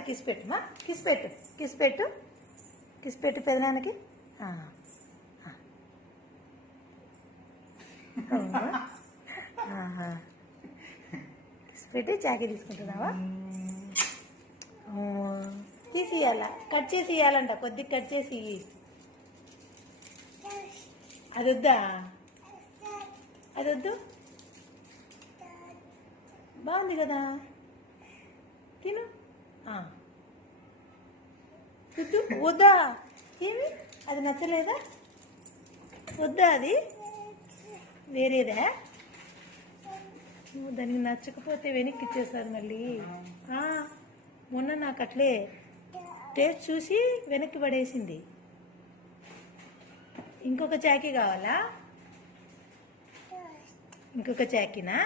పెదనాన్న kiss పెట్టుమా, kiss పెట్టు, kiss పెట్టు, కిస్ పెట్టు పెదనాన్నకి. కిస్ పెట్టి చాకీ తీసుకుంటున్నావా? తీసి ఇవ్వాలా, కట్ చేసి ఇవ్వాలంట, కొద్దిగా కట్ చేసి ఇయ్యి. అది వద్దా? అది వద్దు, బాగుంది కదా, తిను. వద్దు, వద్దా? ఏమి అది నచ్చలేదా? వద్దా? అది వేరేదా? దానికి నచ్చకపోతే వెనక్కి ఇచ్చేసారు మళ్ళీ. మొన్న నాకు అట్లే టేస్ట్ చూసి వెనక్కి పడేసింది. ఇంకొక చాకీ కావాలా? ఇంకొక చాకీనా?